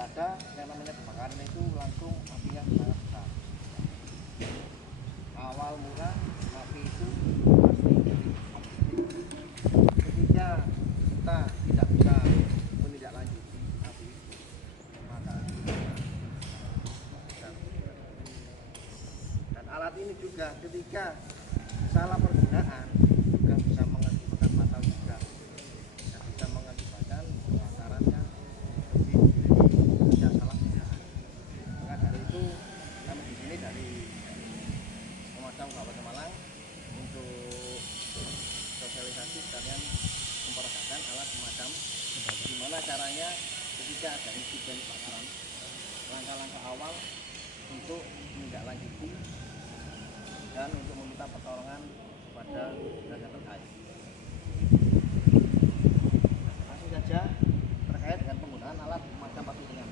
tidak ada yang namanya kebakaran itu langsung apinya sangat besar. Awal mula api itu pasti dari api. Ketika kita tidak bisa menindaklanjuti api itu, maka dan alat ini juga ketika salah penggunaan juga bisa mengakibatkan fatal juga, dan bisa mengakibatkan kebakarannya lebih tidak salah penggunaan. Maka dari itu kami di sini dari Pemadam Kabupaten Malang untuk sosialisasi sekalian memperagakan alat pemadam gimana caranya ketika ada insiden kebakaran, langkah-langkah awal untuk menindaklanjuti dan untuk meminta pertolongan kepada pihak terkait. Langsung saja terkait dengan penggunaan alat pemadam api ringan.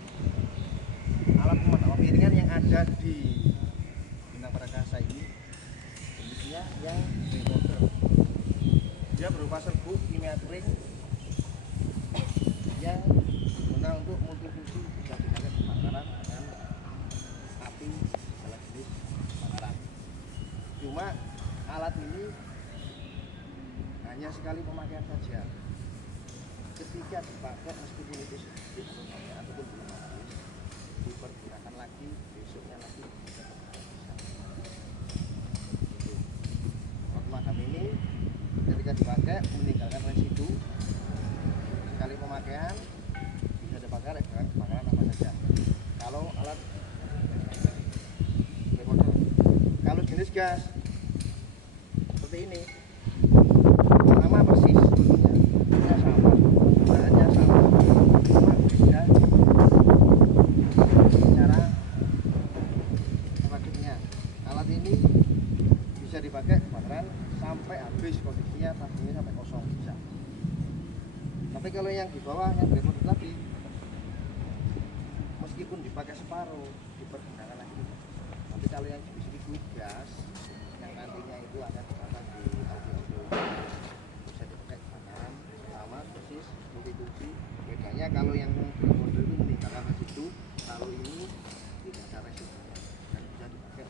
Alat pemadam api ringan yang ada di Bintang Perkasa ini jenisnya yang remoter. Dia berupa serbuk kimia kering yang guna untuk multifungsi, bisa dipakai kebakaran dengan api segala jenis kebakaran. Cuma alat ini hanya sekali pemakaian saja. Ketika dipakai meskipun itu sedikit ataupun belum habis, dipergunakan lagi besoknya lagi bisa. Pemadam ini ketika dipakai meninggalkan residu sekali pemakaian, bisa dipakai dengan kebakaran apa saja. Kalau alat remoter, kalau jenis gas seperti ini sama persis sebetulnya, sama penggunaannya sama, cuma beda cara merakitnya. Alat ini bisa dipakai kebakaran sampai habis kondisinya, tabungnya sampai kosong bisa. Tapi kalau yang di bawah yang remote tadi, meskipun dipakai separuh dipergunakan lagi. Tapi kalau yang jenis gas yang nantinya itu akan digunakan di audio bisa dipakai kebakaran sama persis multifungsi. Bedanya kalau yang remote itu meninggalkan residu, kalau ini tidak ada residunya dan bisa dipakai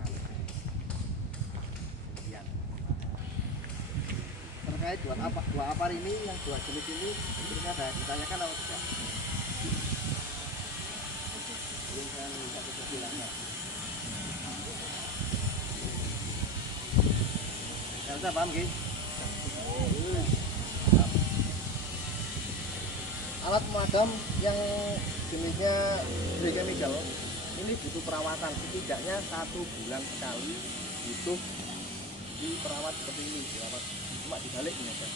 kali. Kemudian terkait dua apar ini, yang dua jenis ini sebetulnya ada ditanyakan apa tidak? Yang saya minta kejelasnya. Elsa paham gak? Alat pemadam yang jenisnya grey chemical ini butuh perawatan setidaknya 1 bulan sekali, butuh diperawat seperti ini, dirawat cuma dibalik ini aja.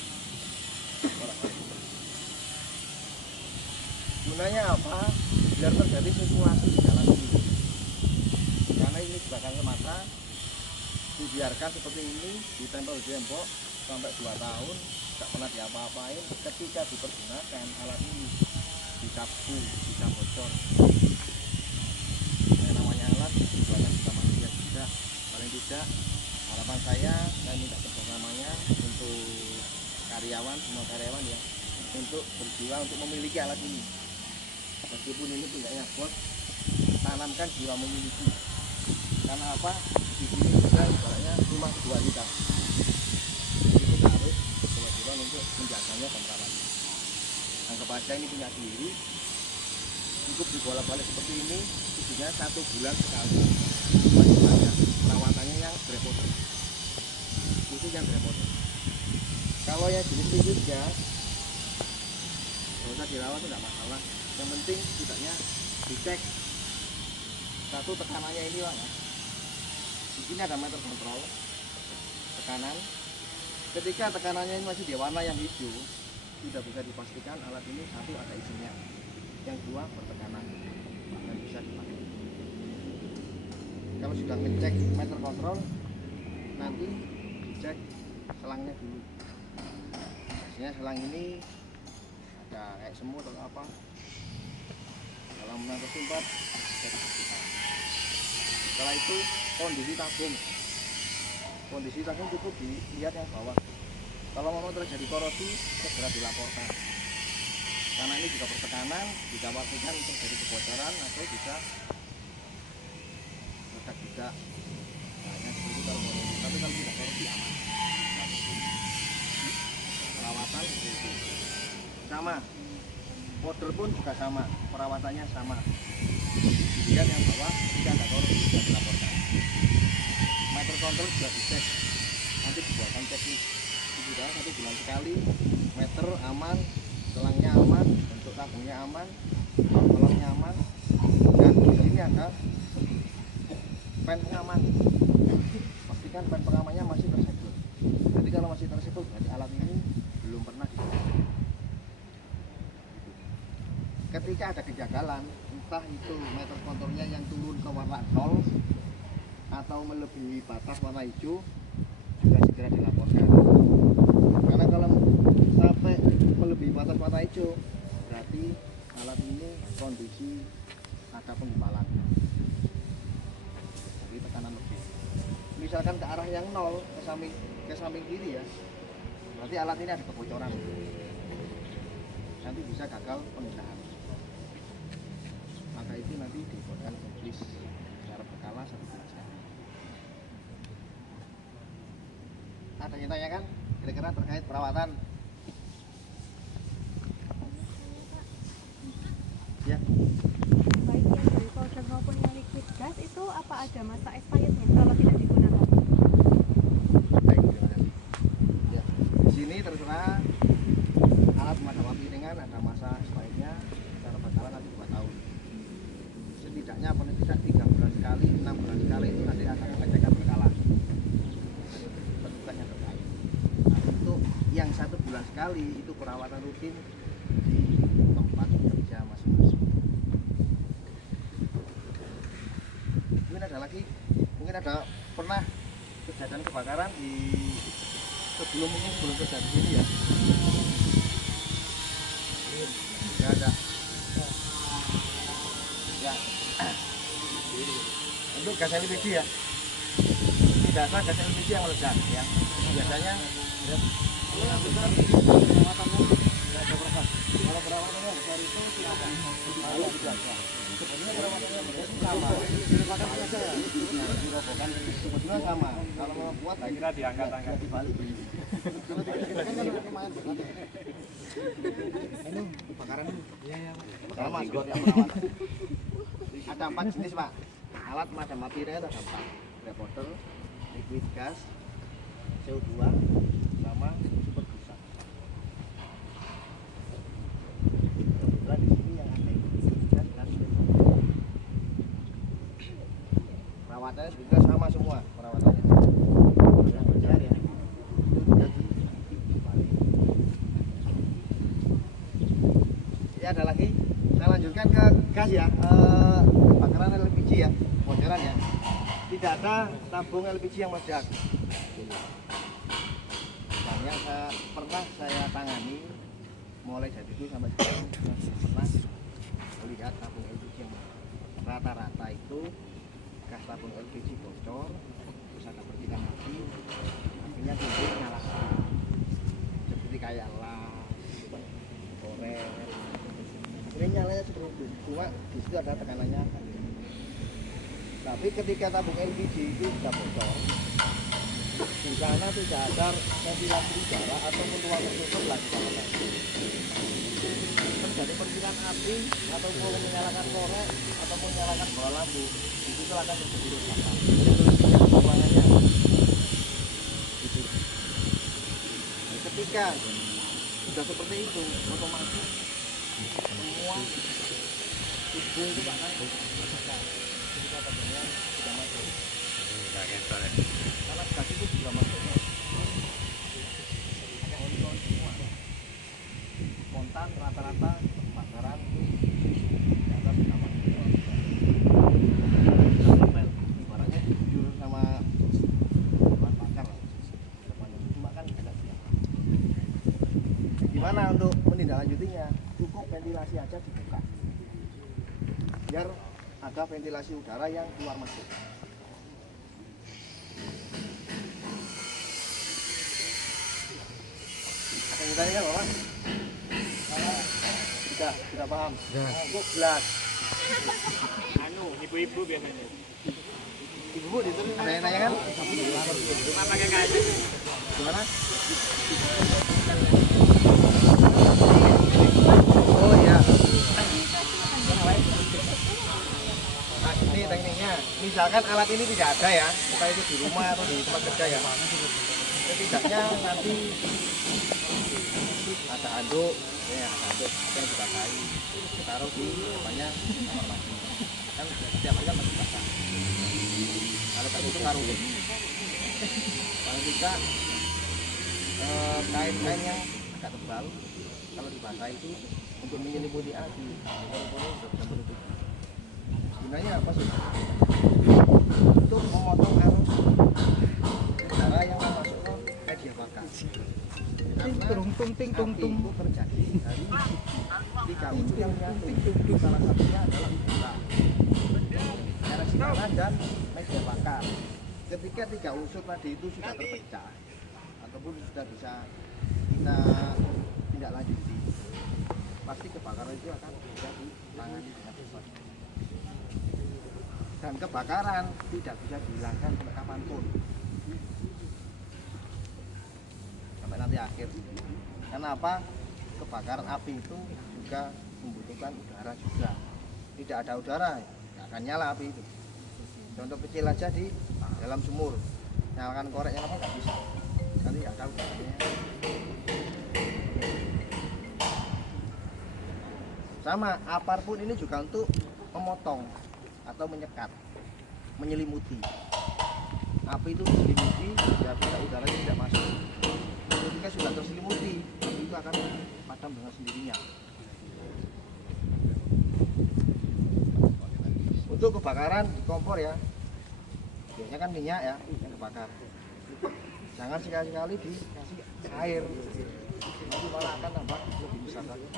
Gunanya apa? Biar terjadi sirkulasi di dalam ini. Karena ini dibakar semata, dibiarkan seperti ini, ditempel di tembok sampai 2 tahun, tidak pernah diapa-apain. Ketika dipergunakan alat ini bisa bu, bisa bocor. Yang namanya alat dibuatkan sama manusia juga. Paling tidak harapan saya minta kerjasamanya untuk karyawan, semua karyawan ya, untuk berjiwa untuk memiliki alat ini. Meskipun ini punyanya bos, tanamkan jiwa memiliki. Karena apa? Di sini juga ibaratnya rumah kedua kita. Jadi kita harus kewajiban untuk menjaganya dan merawatnya. Anggap aja ini punya sendiri, cukup dibolak-balik seperti ini, isinya 1 bulan sekali. Perawatannya yang remote, itu yang remote. Kalau yang jenis liquid gas nggak usah dirawat, itu tidak masalah. Yang penting tidaknya dicek satu tekanannya ini Pak ya. Di sini ada meter kontrol tekanan. Ketika tekanannya ini masih di warna yang hijau, tidak bisa dipastikan alat ini satu ada isinya, yang dua bertekanan dan bisa dipakai. Kalau sudah ngecek meter kontrol, nanti dicek selangnya dulu. Biasanya selang ini ada kayak semut atau apa, kalau menang tersumbat jadi bersihkan. Setelah itu kondisi tabung cukup dilihat yang bawah. Kalau memang terjadi korosi segera dilaporkan. karena ini juga bertekanan, dikhawatirkan terjadi kebocoran atau bisa ledak juga. Nah, yang seperti itu kalau korupsi, tapi kalau tidak korupsi aman. Perawatan seperti itu sama, powder pun juga sama, perawatannya sama. Kemudian yang bawah tidak ada korupsi sudah dilaporkan. Meter kontrol juga dicek, nanti dibuatkan checklist. Sudah 1 bulan sekali, meter aman, selangnya aman, bentuk tabungnya aman, kolomnya aman, dan di sini ada pen pengaman. Pastikan pen pengamannya masih tersegel. Jadi kalau masih tersegel berarti alat ini belum pernah digunakan. Ketika ada kejanggalan, entah itu meter kontrolnya yang turun ke warna 0 atau melebihi batas warna hijau, juga segera dilaporkan. Karena kalau sampai melebihi batas warna hijau, berarti alat ini kondisi ada penggumpalan, jadi tekanan lebih. Misalkan ke arah yang 0, ke samping kiri ya, berarti alat ini ada kebocoran, nanti bisa gagal penundaan. Maka itu nanti dibuatkan checklist secara berkala 1 bulan sekali. Ada yang tanyakan kira-kira terkait perawatan? Ya. Baik yang dari powder maupun yang liquid gas itu apa ada masa expirednya kalau tidak digunakan? Baik, terima kasih. Ya. Di sini terserah alat pemadam api ringan ada masa expirednya secara berkala nanti 2 tahun. Setidaknya paling tidak 3 bulan sekali, 6 bulan sekali itu nanti akan pengecekan berkala. Petugas yang terkait. Nah, untuk yang 1 bulan sekali itu perawatan rutin di tempat kerja masing-masing. Mungkin ada lagi, mungkin ada pernah kejadian kebakaran di sebelum terjadi ini ya. Tidak ada. Ya. Untuk gas LPG ya. Tidak ada gas LPG yang meledak ya. Biasanya ya, kalau perawatannya besar itu silakan. Kalau biasa. Sebenarnya perawatannya besar sama. Dirobohkan saja ya. Dirobohkan sebetulnya sama. Kalau mau buat saya kira diangkat-angkat dibalik. Ini kebakaran ini. Iya ya. Sama seperti yang perawatan. Ada 4 jenis Pak. Alat pemadam api ada 4. Ada powder, liquid gas, CO2, sama super busa. Kebetulan di sini yang ada itu gas dan perawatannya juga sama semua perawatannya. Yang benar ya. Itu juga dibalik. Ya ada lagi. Saya lanjutkan ke gas ya. Bakaran LPG ya, bocoran ya. Tidak ada tabung LPG yang meledak. Yang pernah saya tangani mulai dari itu sampai sekarang pernah melihat tabung LPG yang rata-rata itu gas tabung LPG bocor, terus ada percikan api, apinya timbul nyala seperti kayak las, korek. Ini nyalanya seperti itu, cuma di situ ada tekanannya. Tapi ketika tabung LPG itu sudah bocor, di sana tidak ada ventilasi udara ataupun ruang tertutup lagi sama terjadi percikan api ataupun menyalakan korek ataupun menyalakan bola lampu, di situ akan terjadi ledakan. Ruangannya gitu. Nah, ketika sudah seperti itu, otomatis semua tubuh itu akan terbakar ketika tabungnya sudah masuk. Karena gas itu juga masuknya semua. Spontan rata-rata kebakaran itu di atas 80 ibaratnya dijujur sama bahan bakar lah. Cuma kan tidak siap. Gimana untuk menindaklanjutinya? Cukup ventilasi aja dibuka biar ada ventilasi udara yang keluar masuk. Ada yang ditanya kan Bapak? sudah paham. Ya. Kok gelas. Anu, ibu-ibu biasanya. Ibu diturunin. Ada yang nanya kan? Cuma pakai kayu. Gimana? Oh iya. Nah, ini tekniknya. Misalkan alat ini tidak ada ya, kita itu di rumah atau di tempat kerja ya. Setidaknya nanti ada handuk, ya ada handuk yang dipakai, taruh di depannya kamar mandi. Kan setiap hari kan masih basah. Kalau tak itu taruh deh. Kalau kita kain-kain yang agak tebal, kalau dibasah itu untuk menyelimuti api, walaupun sudah bisa menutup. Gunanya apa sih? Untuk memotong arus udara yang masuk ke media bakar. Karena api itu terjadi dari 3 unsur yang menyatu. Salah satunya adalah udara, darah simpanan dan media bakar. Ketika 3 unsur tadi itu sudah terpecah ataupun sudah bisa kita tindak lanjuti, pasti kebakaran itu akan bisa ditangani dengan cepat. Dan kebakaran tidak bisa dihilangkan sampai kapanpun, sampai nanti akhir. Karena apa? Kebakaran api itu juga membutuhkan udara juga. Tidak ada udara, nggak akan nyala api itu. Contoh kecil aja di dalam sumur, nyalakan korek yang apa nggak bisa, nanti ada udaranya. Sama, apar pun ini juga untuk memotong atau menyekat, menyelimuti. Api itu diselimuti, ya bisa udaranya tidak masuk. Ketika sudah terselimuti, api itu akan padam dengan sendirinya. Untuk kebakaran di kompor ya, biasanya kan minyak ya yang kebakar. Jangan sekali-kali dikasih air, nanti malah akan tambah lebih besar lagi.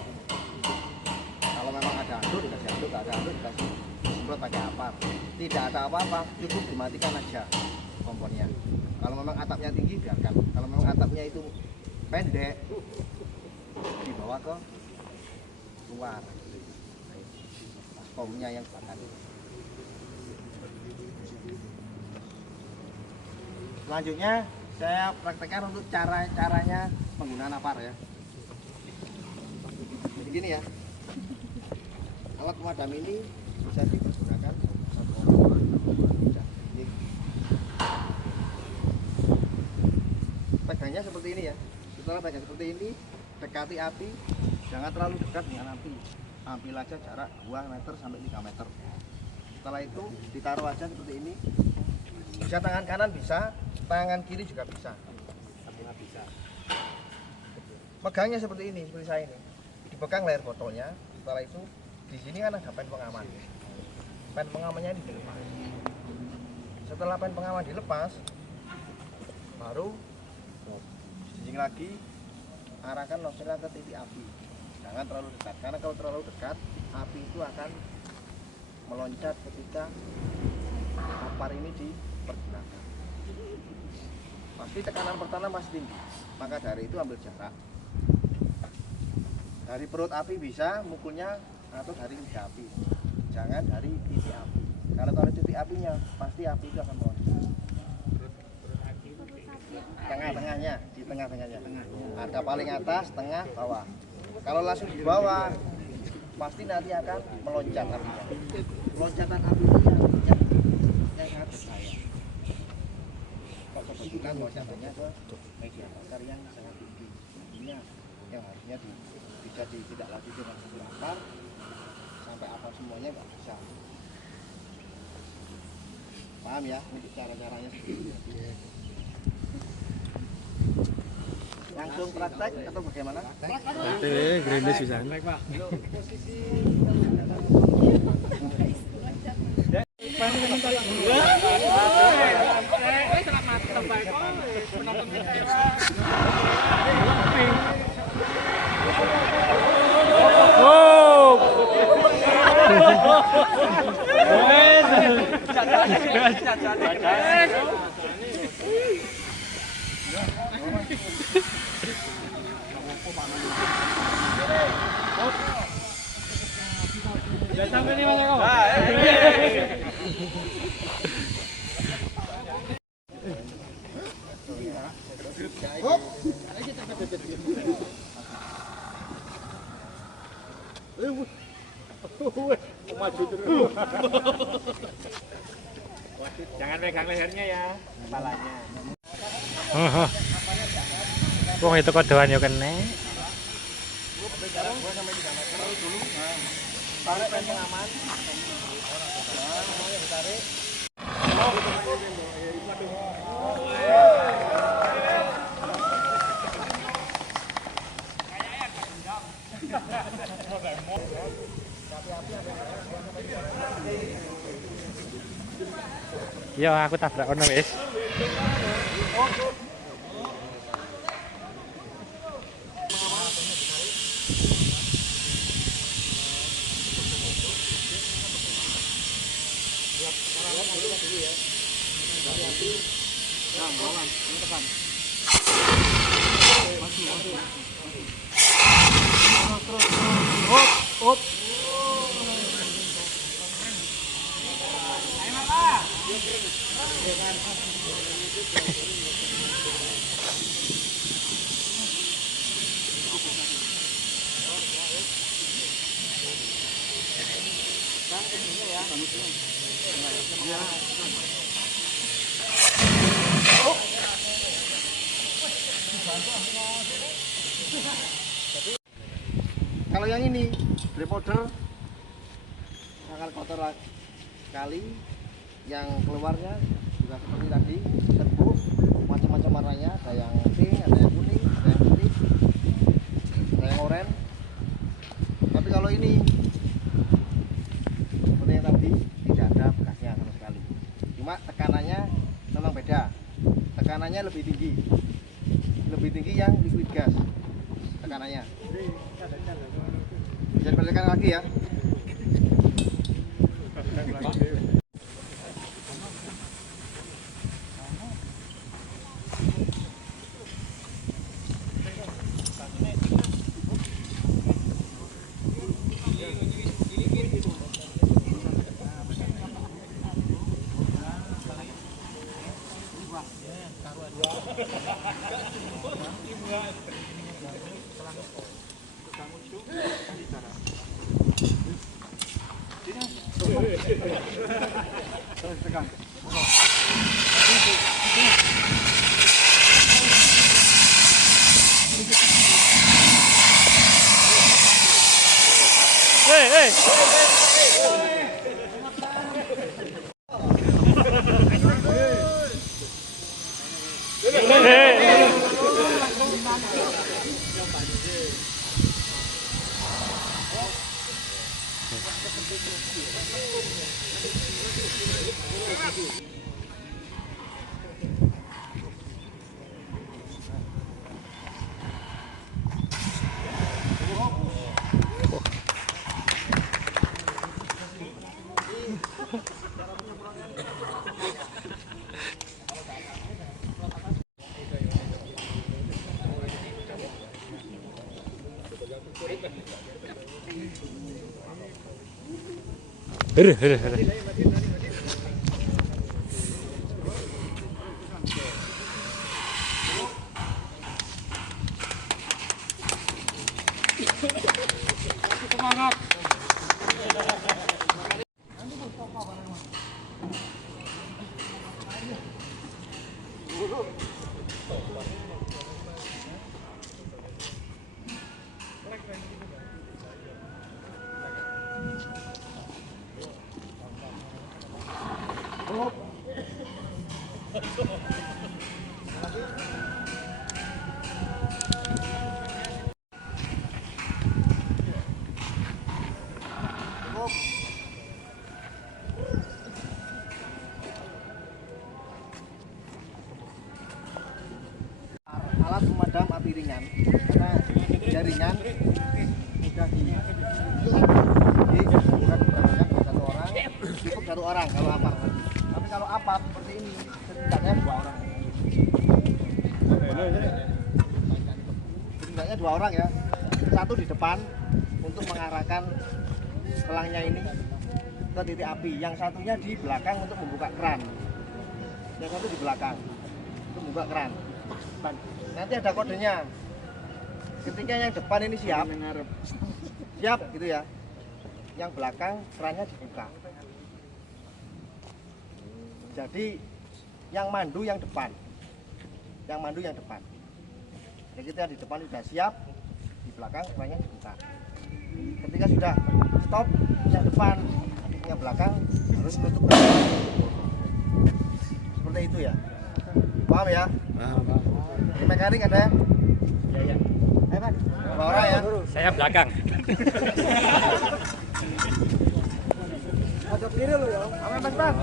Kalau memang ada handuk dikasih handuk, tidak ada handuk dikasih semprot pakai apar. Tidak ada apa-apa, cukup dimatikan aja kompornya. Kalau memang atapnya tinggi biarkan. Kalau memang atapnya itu pendek, dibawa ke luar baskomnya yang bakar. Selanjutnya saya praktekkan untuk caranya penggunaan apar ya. Jadi gini ya, alat pemadam ini bisa digunakan satu orang. Ini. Pegangnya seperti ini ya. Setelah pegang seperti ini, dekati api, jangan terlalu dekat dengan api. Ambil aja jarak 2 meter sampai 3 meter. Setelah itu ditaruh aja seperti ini. Bisa tangan kanan bisa, tangan kiri juga bisa. Pegangnya seperti ini, seperti saya ini. Dipegang layar botolnya. Setelah itu di sini kan ada pen pengaman. Pen pengamannya ini dilepas. Setelah pen pengaman dilepas, baru jinjing lagi, arahkan nozzle ke titik api. Jangan terlalu dekat, karena kalau terlalu dekat, api itu akan meloncat ketika apar ini dipergunakan. Pasti tekanan pertama masih tinggi, maka dari itu ambil jarak. Dari perut api bisa mukulnya atau dari titik api, jangan dari titik api. Kalau dari titik apinya, pasti api itu akan meloncat. Tengah-tengahnya, di tengah-tengahnya. Ada paling atas, tengah, bawah. Kalau langsung di bawah, pasti nanti akan meloncat apinya. Loncatan api itu yang sangat berbahaya. Kok kebetulan loncatannya ke media bakar yang sangat tinggi. Ini yang harusnya bisa tidak lagi dengan satu apar, sampai apar semuanya nggak bisa. Paham ya untuk cara-caranya seperti itu. Langsung praktek atau bagaimana? Grandis bisa. Posisi Udah sampai nih Mas Eko. Maju terus. Jangan pegang lehernya ya, kepalanya. Wong itu kodoan yo kene. Tarik yang aman. Tarik. Yo aku tabrak ono wis. Kalau yang ini reporter akan kotor sekali, yang keluarnya juga seperti tadi serbuk macam-macam warnanya, ada yang pink, ada yang kuning, ada yang putih, ada yang oranye. Tapi kalau ini seperti yang tadi tidak ada bekasnya sama sekali, cuma tekanannya memang beda, tekanannya lebih tinggi yang liquid gas tekanannya. Jangan bertekan lagi ya. Semangat. Alat pemadam api ringan, karena jaringan mudah bukan banyak satu orang, cukup satu orang kalau apap. Tapi kalau apap seperti ini setidaknya dua orang. Setidaknya dua orang ya, satu di depan untuk mengarahkan selangnya ini ke titik api. Yang satunya di belakang untuk membuka keran. Yang satu di belakang untuk membuka keran. Nanti ada kodenya. Ketika yang depan ini siap, gitu ya. Yang belakang kerannya dibuka. Jadi yang mandu yang depan. Yang mandu yang depan. Jadi kita di depan sudah siap, di belakang kerannya dibuka. Ketika sudah stop, yang depan, yang belakang harus tutup keran. Seperti itu ya. Paham ya? Paham. Di mekanik ada ya? Iya. Ayo Pak, bawa orang ya. Saya belakang. Pojok kiri lo ya. Aman Mas Bang.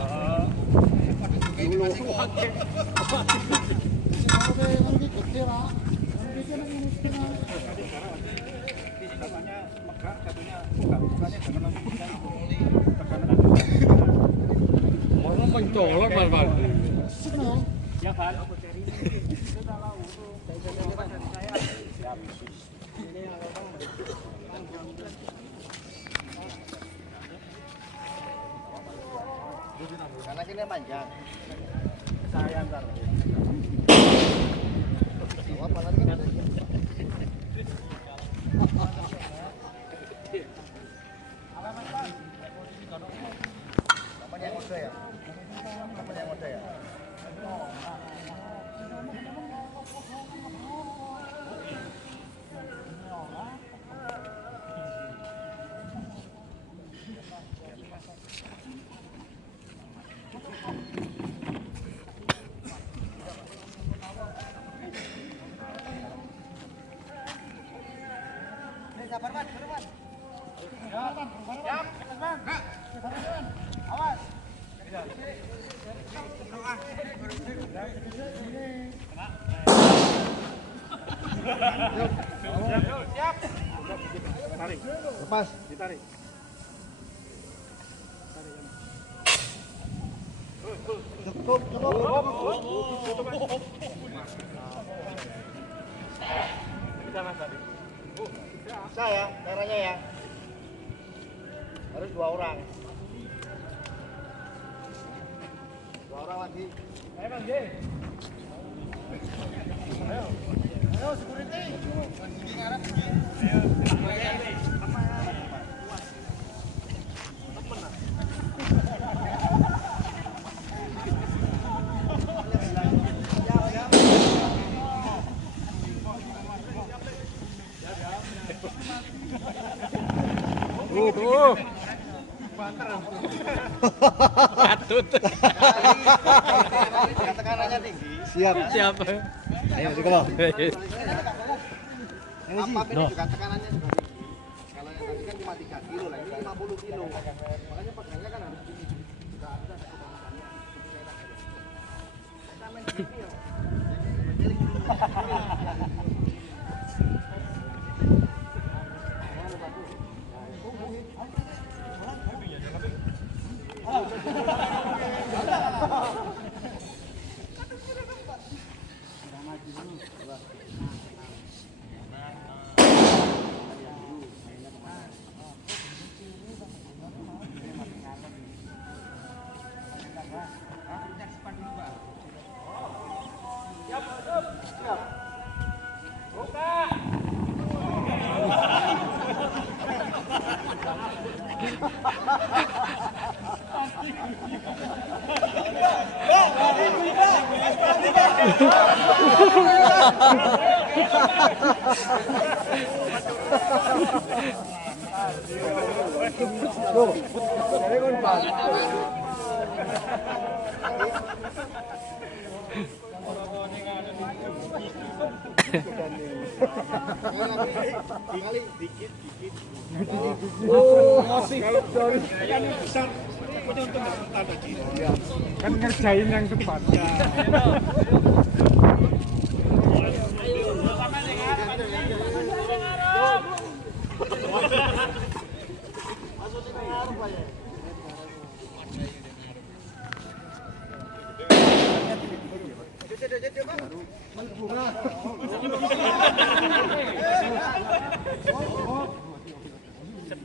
Mau mencolok Mas Bang. Ya Pak. Karena ini panjang. Saya antar. Apa lagi kan ada? Kapan yang mode ya? Kapan yang mode ya? Sabar Mas, Mas. Siap, Mas. Awas. Siap. Tarik. Lepas, ditarik. Cukup. Bisa Mas tadi. Bisa ya, caranya ya. Harus 2 orang. 2 orang lagi. Ayo Mas G. Ayo security. Ngarep. Katut. Tekanannya tinggi. Siap. Ayo dikelola. No. Ini juga tekanannya juga tinggi. Kalau yang tadi kan cuma 3 kilo lah, ini 50 kilo. Makanya pegangnya kan harus tinggi. Juga ada kekuatannya. Kita main gini ya. Kali dikit. Kan ngerjain yang depan.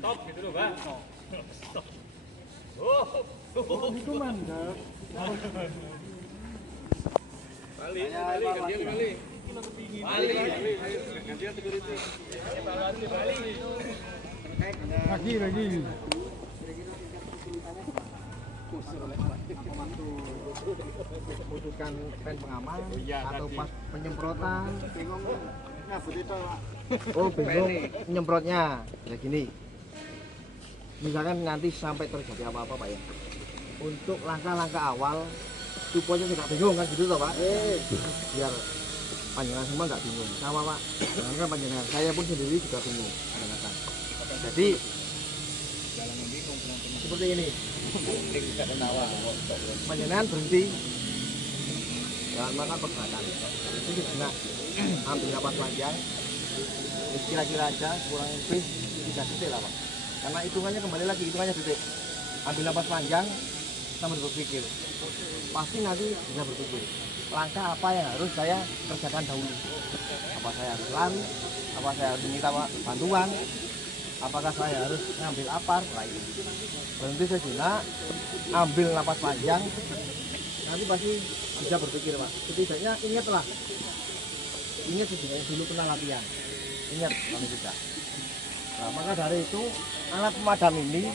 Stop gitu loh, Pak. Stop. Itu mandap. Bali, gantian. Gantian security. Bali. Lagi. Membutuhkan pen pengaman Iya, atau tadi. pas penyemprotan. Oh, bingung nyemprotnya. Ya gini. Misalkan nanti sampai terjadi apa-apa Pak ya. Untuk langkah-langkah awal supaya tidak bingung kan gitu toh Pak. Biar panjenengan semua nggak bingung. Sama Pak. Jangan panjenengan, saya pun sendiri juga bingung kadang-kadang. Jadi seperti ini. Panjenengan berhenti. Jangan makan pergerakan. Itu sejenak. Ambil napas panjang. Kira-kira aja kurang lebih 3 detik lah Pak. Karena hitungannya kembali lagi, hitungannya detik. Ambil napas panjang sambil berpikir. Pasti nanti bisa berpikir. Langkah apa yang harus saya kerjakan dahulu? Apa saya harus lari? Apa saya harus minta bantuan? Apakah saya harus ngambil apar? Nah, itu. Berhenti sejenak, ambil napas panjang. Nanti pasti bisa berpikir Pak. Setidaknya ingatlah. Ingat setidaknya dulu pernah latihan. Ingat kami juga. Nah, maka dari itu alat pemadam ini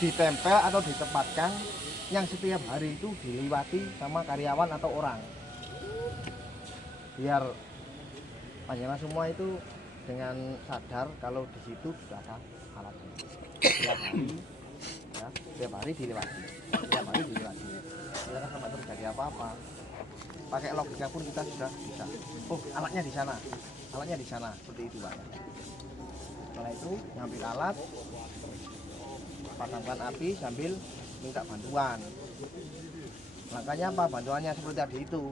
ditempel atau ditempatkan yang setiap hari itu dilewati sama karyawan atau orang. Biar panjenengan semua itu dengan sadar kalau di situ sudah ada alatnya. Setiap hari dilewati. Jangan sampai terjadi apa-apa. Pakai logika pun kita sudah bisa. Oh, alatnya di sana. Alatnya di sana. Seperti itu Pak. Setelah itu ngambil alat, padamkan api sambil minta bantuan. Langkahnya apa? Bantuannya seperti tadi itu.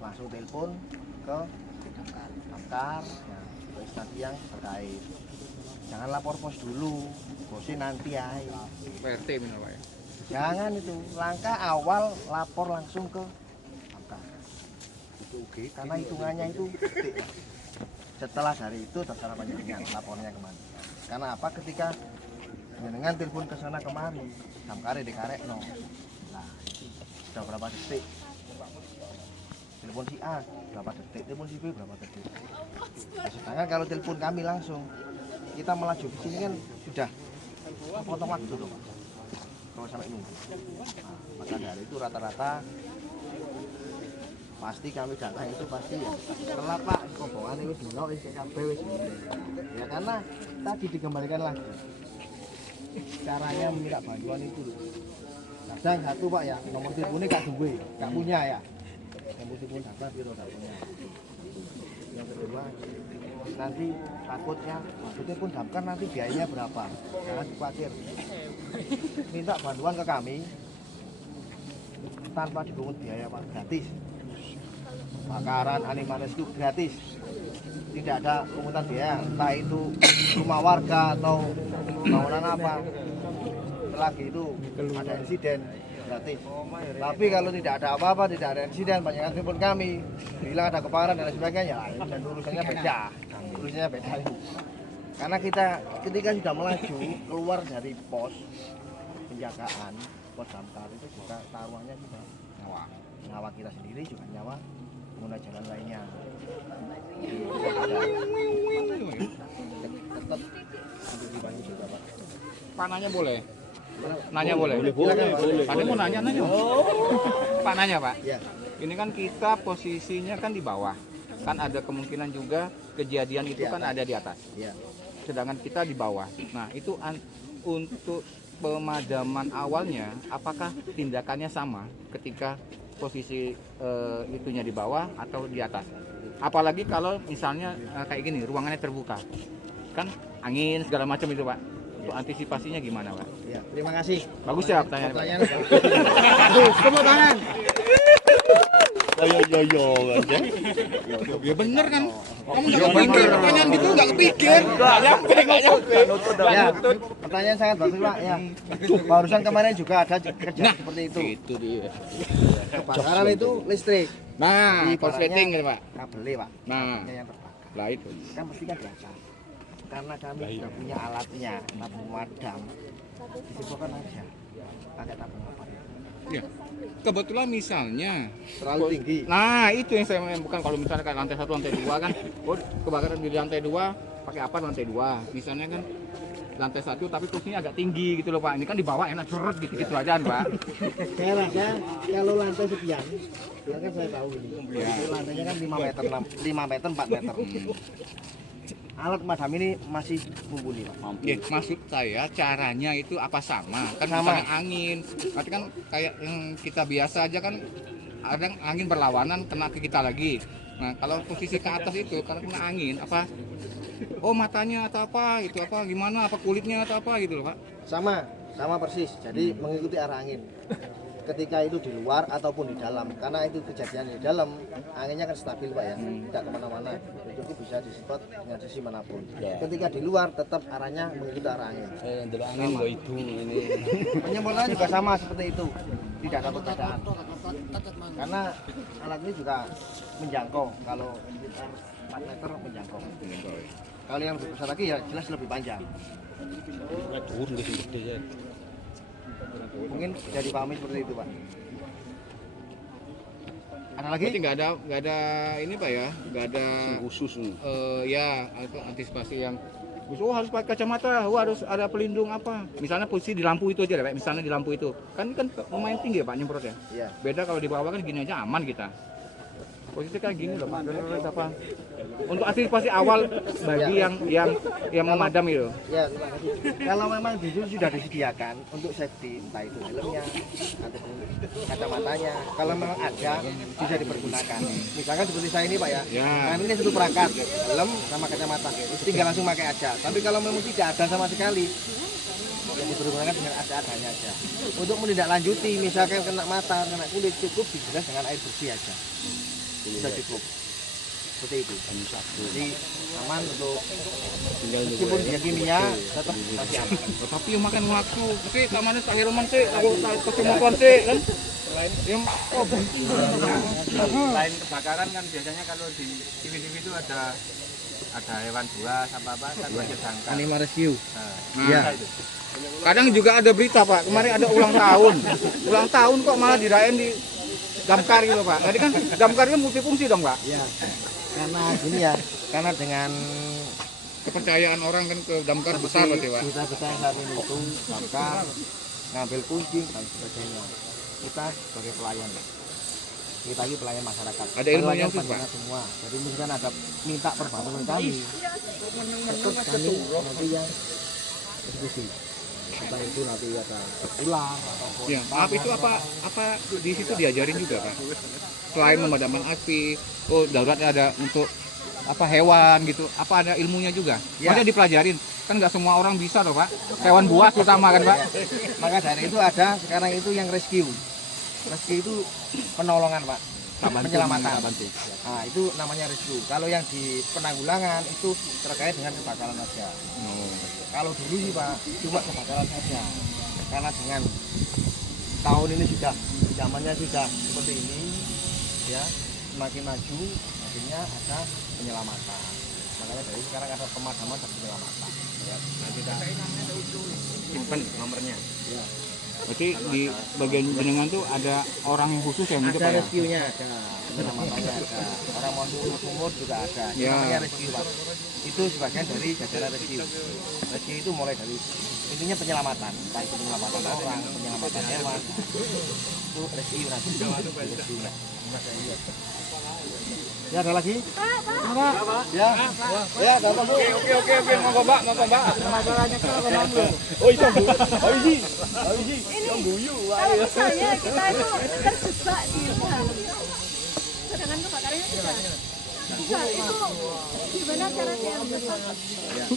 Langsung telepon ke damkar, ke instansi yang terkait. Jangan lapor pos dulu, bosnya nanti ya. PRT minimal Pak ya. Jangan itu. Langkah awal lapor langsung ke damkar. Itu oke, karena hitungannya itu detik. Setelah dari itu terserah panjenengan lapornya kemana. Karena apa? Ketika panjenengan telepon ke sana kemari, damkare dikarek no. Nah, sudah berapa detik? Telepon si A berapa detik? Telepon si B berapa detik? Nah, sedangkan kalau telepon kami langsung, kita melaju ke sini kan sudah potong waktu loh. Kalau sampai nunggu. Nah, maka dari itu rata-rata pasti kami datang itu pasti ya telat Pak, rombongan itu dino wis kabeh wis. Ya karena tadi dikembalikan lagi. Caranya meminta bantuan itu loh. Kadang satu Pak ya, nomor teleponnya gak duwe, gak punya ya. Nomor telepon daftar biro gak punya. Yang kedua, nanti takutnya maksudnya pun damkar nanti biayanya berapa. Jangan khawatir. Minta bantuan ke kami tanpa dipungut biaya Pak, gratis. Bakaran animanis itu gratis, tidak ada pungutan biaya, entah itu rumah warga atau bangunan apa. Selagi itu ada insiden gratis. Tapi kalau tidak ada apa-apa, tidak ada insiden, panjangan telepon kami bilang ada keparan dan lain sebagainya, dan urusannya beda. Urusannya beda. Karena kita ketika sudah melaju keluar dari pos penjagaan, pos damkar itu juga taruhannya juga nyawa kita sendiri, juga nyawa pengguna jalan lainnya. Tetap untuk dibantu juga Pak. Pak nanya boleh? Nanya boleh? Boleh. Pak mau nanya. Pak nanya Pak. Ya. Ini kan kita posisinya kan di bawah. Kan ada kemungkinan juga kejadian itu kan ada di atas. Ya. Sedangkan kita di bawah. Nah itu untuk pemadaman awalnya, apakah tindakannya sama ketika posisi itunya di bawah atau di atas? Apalagi kalau misalnya kayak gini, ruangannya terbuka, kan angin segala macam itu Pak. Untuk antisipasinya gimana Pak? Ya, terima kasih. Bagus ya pertanyaan Pak. Aduh, tepuk tangan. Ya bener kan? Kamu nggak kepikir pertanyaan gitu, nggak kepikir. Nggak nyampe. Ya, pertanyaan sangat bagus Pak. Ya, barusan kemarin juga ada kejadian seperti itu. Itu dia. Kebakaran itu listrik. Nah, Di korsleting barangnya gitu Pak. kabelnya Pak. Nah, Kabelnya yang terbakar. lah itu. Kan mesti kan biasa. karena kami sudah punya alatnya, tabung pemadam, disimpan aja pakai tabung pemadam. Ya. Kebetulan misalnya Terlalu tinggi. Nah, itu yang saya bukan kalau misalnya kayak lantai 1, lantai 2 kan, oh kebakaran di lantai 2 pakai apa lantai 2. Misalnya kan lantai 1 tapi kursinya agak tinggi gitu loh Pak. Ini kan di bawah enak seret gitu aja Pak. Saya rasa kalau lantai sekian, ya kan saya tahu ini. Ya. Lantainya kan 5 meter, 5 meter, 4 meter. Alat pemadam ini masih mumpuni Pak. Ya, maksud saya caranya itu apa sama? Kan Sama. misalnya angin, nanti kan kayak yang kita biasa aja kan ada angin berlawanan kena ke kita lagi. Nah, kalau posisi ke atas itu karena kena angin apa? Oh matanya atau apa gitu apa gimana apa kulitnya atau apa gitu loh Pak. Sama persis. Jadi mengikuti arah angin. Ketika itu di luar ataupun di dalam, karena itu kejadian di dalam, anginnya kan stabil Pak ya, tidak kemana-mana, itu bisa disemprot dengan sisi manapun. Ketika di luar tetap arahnya mengikuti arah angin. angin lo itu ini. Penyemprotan juga sama seperti itu, tidak ada perbedaan. Karena alat ini juga menjangkau, kalau sekitar 4 meter menjangkau. Kalau yang lebih besar lagi ya jelas lebih panjang. Turun ke sini gede ya. Mungkin jadi dipahami seperti itu Pak. Ada lagi? Berarti nggak ada ini Pak ya, nggak ada Khusus nih. ya antisipasi yang oh harus pakai kacamata, oh harus ada pelindung apa. Misalnya posisi di lampu itu aja deh, Pak. Misalnya di lampu itu kan lumayan tinggi ya Pak nyemprotnya. Iya. Beda kalau di bawah kan gini aja aman kita. Posisi kayak gini loh Pak. Apa? Untuk antisipasi awal bagi yang memadam itu. Ya, terima kasih. Kalau memang di situ sudah disediakan untuk safety, entah itu helmnya ataupun kacamatanya, kalau memang ada bisa dipergunakan. Misalkan seperti saya ini Pak ya, Ya. nah, ini satu perangkat, helm sama kacamata, tinggal langsung pakai aja. Tapi kalau memang tidak ada sama sekali, yang dipergunakan dengan ada-adanya aja. Untuk menindaklanjuti, misalkan kena mata, kena kulit, cukup dibilas dengan air bersih aja. Sudah cukup. Seperti itu. Jadi aman untuk meskipun dia kimia tetap masih aman. Tapi yang makan waktu, sih kamane tak heroman sih, aku kesemutan sih kan. Yang Selain kebakaran kan biasanya kalau di TV-TV itu ada hewan buas apa-apa kan mencegah. Anima rescue. Nah, Iya. kadang juga ada berita Pak, kemarin ada ulang tahun. Ulang tahun kok malah dirayain di damkar gitu Pak. Jadi kan damkarnya multifungsi dong Pak. Ya. Karena gini ya, karena dengan Kepercayaan orang kan ke damkar besar berarti Pak. kita besar saat ini itu damkar ngambil kunci dan sebagainya. Kita sebagai pelayan. Kita ini pelayan masyarakat. Ada ilmunya Pelayan tuh, Pak. panjenengan semua. Jadi mungkin ada minta perbantuan kami. Tetap kami nanti yang eksekusi. Entah itu nanti ada ular ataupun Ya, maaf itu apa di situ diajarin juga Pak. Selain pemadaman api, oh daruratnya ada untuk apa hewan gitu, apa ada ilmunya juga? Ya. Maksudnya dipelajarin, kan nggak semua orang bisa loh Pak. Hewan buas terutama kan Pak. Maka dari itu ada sekarang itu yang rescue. Rescue itu penolongan Pak, penyelamatan. Nah itu namanya rescue. Kalau yang di penanggulangan itu terkait dengan kebakaran saja. Kalau dulu sih Pak, cuma kebakaran saja. Karena dengan tahun ini sudah zamannya sudah seperti ini, ya semakin maju, akhirnya ada penyelamatan. Makanya dari sekarang ada pemadaman dan penyelamatan. Ya, kita Simpen nomornya. ya. Berarti di bagian jenengan tuh ada orang yang khusus yang mungkin Pak Ada ya? rescue-nya, ada penyelamatannya ada. Orang mau sumur juga ada. Itu Ya. namanya rescue Pak. Itu sebagian dari jajaran rescue. Rescue itu mulai dari intinya penyelamatan, entah itu penyelamatan orang, penyelamatan hewan. Itu rescue nanti. Rescue-nya. Ya ada lagi? Ya. Ya, ada apa Bu? Oke, monggo Mbak, Masalahnya kan Oh iya bu. Oh iya. Oh iya. Ini kalau misalnya kita itu terjebak di hutan, sedangkan kebakarannya tidak. Nah, itu gimana caranya mendesak?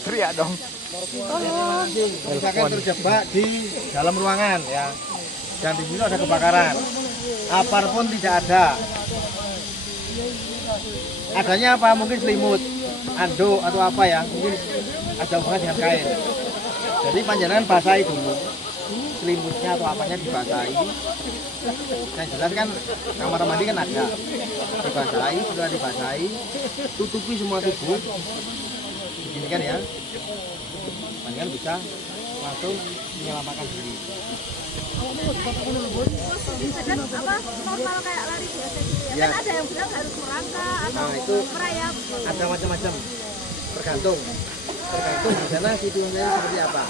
teriak dong. Tolong. misalkan terjebak di dalam ruangan ya. Dan di situ ada kebakaran. Apar pun tidak ada. Adanya apa? Mungkin selimut, anduk atau apa ya? Mungkin ada hubungan dengan kain. Jadi panjenengan basahi dulu. Selimutnya atau apanya dibasahi. Yang jelas kan kamar mandi kan ada. Dibasahi, sudah dibasahi, tutupi semua tubuh. Ini kan ya, panjenengan bisa langsung menyelamatkan diri. Dan apa normal kayak lari biasa gitu ya. Ya. Kan ada yang bilang harus merangkak atau Nah, itu merayap. ada macam-macam, tergantung di sana situasinya seperti apa.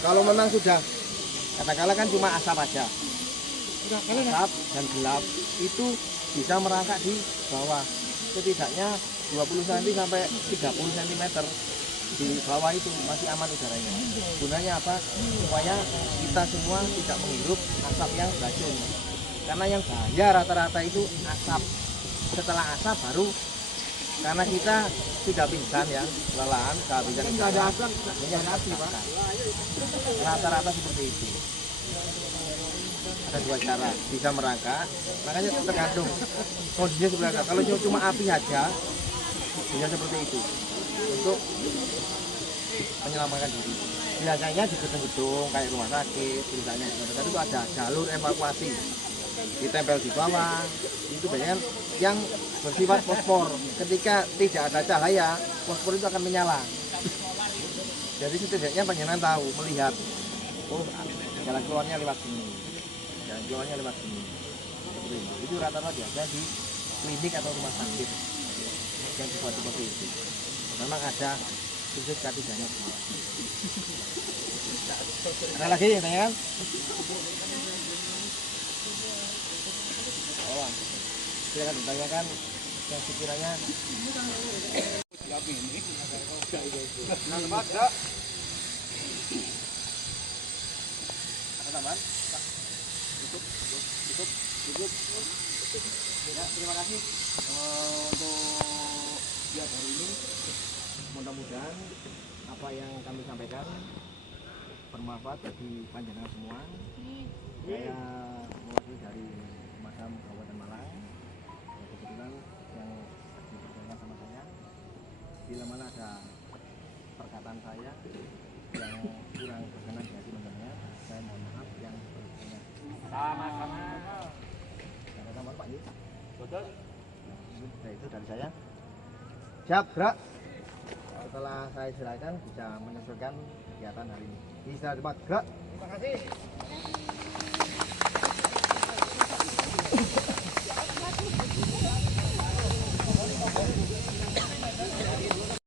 Kalau memang sudah katakanlah kan cuma asap aja, asap dan gelap, itu bisa merangkak di bawah setidaknya 20 cm sampai 30 cm di bawah itu masih aman udaranya. Gunanya apa? Supaya kita semua tidak menghirup asap yang beracun. Karena yang bahaya rata-rata itu asap. Setelah asap baru, karena kita sudah pingsan ya, kelelahan, kehabisan ada asap, api Pak. Rata-rata seperti itu. Ada dua cara, bisa merangkak, makanya tergantung kondisinya seperti apa. Kalau cuma api saja, bisa seperti itu untuk menyelamatkan diri. Biasanya di gedung-gedung kayak rumah sakit, misalnya itu ada jalur evakuasi, ditempel di bawah. Itu biasanya yang bersifat fosfor. Ketika tidak ada cahaya, fosfor itu akan menyala. Jadi setidaknya panjenengan tahu, melihat, oh jalan keluarnya lewat sini, jalan keluarnya lewat sini. Seperti itu. Itu rata-rata biasa di klinik atau rumah sakit yang dibuat seperti itu. Memang ada khusus K3-nya. Ada lagi yang tanyakan? Oh, silakan ditanyakan yang sekiranya. Ada tambahan? Cukup. Ya, terima kasih untuk dia hari ini. Mudah-mudahan apa yang kami sampaikan bermanfaat bagi panjenengan semua. Saya mewakili dari Pemadam Kabupaten Malang. Kebetulan yang dipercayakan sama saya, bila mana ada perkataan saya yang kurang berkenan di hati panjenengan, saya mohon maaf yang sebesar-besarnya. Sama-sama. Ada tambahan Pak Yus? Betul. Nah, itu dari saya. Siap, gerak. Setelah saya silakan bisa menyesuaikan kegiatan hari ini. Bisa cepat, gerak. Terima kasih.